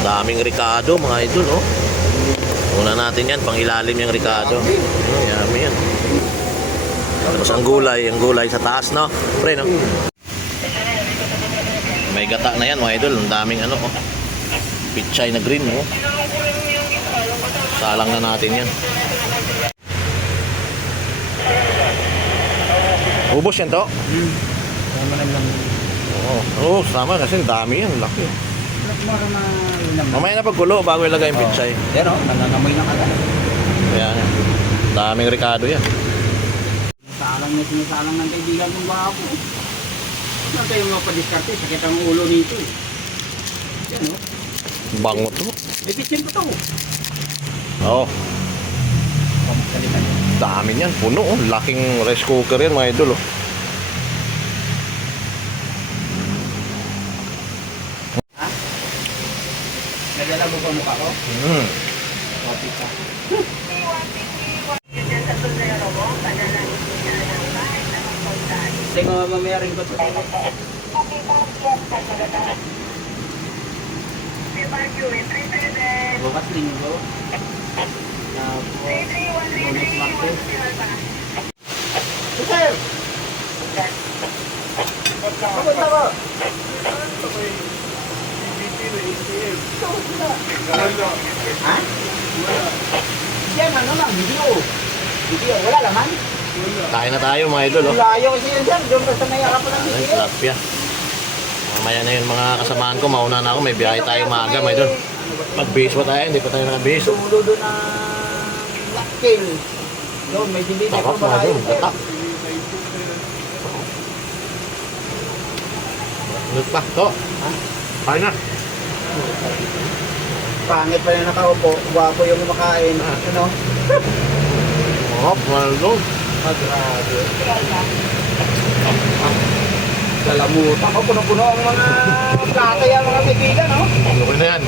Daming Ricardo mga idol, oh. Una natin yan, pang ilalim yung Ricardo. Yummy yan. Tapos ang gulay sa taas, no? Pre, no? May gata na yan mga idol. Ang daming ano, oh. Pichay na green, oh. Salang na natin yan. Ubos yan to? Tama na lang. Oo, tama kasi dami yan, laki. Mamaya na pagkulo bago ilagay yung pichay. Pero, nangangamoy na kagad. Ayan, daming Ricardo yan. Salang na sinasalang ng kaibigan mong bago. Saan tayo mapadiskarte? Sakit ang ulo nito eh. Yan o. Bango to. May pitchin pa to. Oo, Pagkalitan. dami yan, puno, oh. Laking rice cooker yan mga idol, oh. Nagala mo pa mukha ko? Copy ka. Hindi ko mamaya rin ko ito. Bukas linggo. Lunes Martes. Sir! Kamusta ko? Ha? Yan, ano lang, video. Video, wala laman. Kain na tayo mga idol, oh. Layo kasi yan, sir. Doon ka sa nayakapan ng Ayan, video. tilapia. Mamaya na yun mga kasamaan ko, mauna na ako, may biyahe tayo maaga mga idol. Mag-base pa tayo, hindi pa tayo naka-base, oh. Tulo doon na lakil. Doon, may dibili Takot ko mga idol, sir. gata. Ano pa? To? Kain na. Pangit pa na nakaupo. Guwapo yung kumakain. Ano? Oh, malo. Grabe. Kalamutan ko, puno-puno ang mga plato yan, mga kaibigan, no? Okay na yan.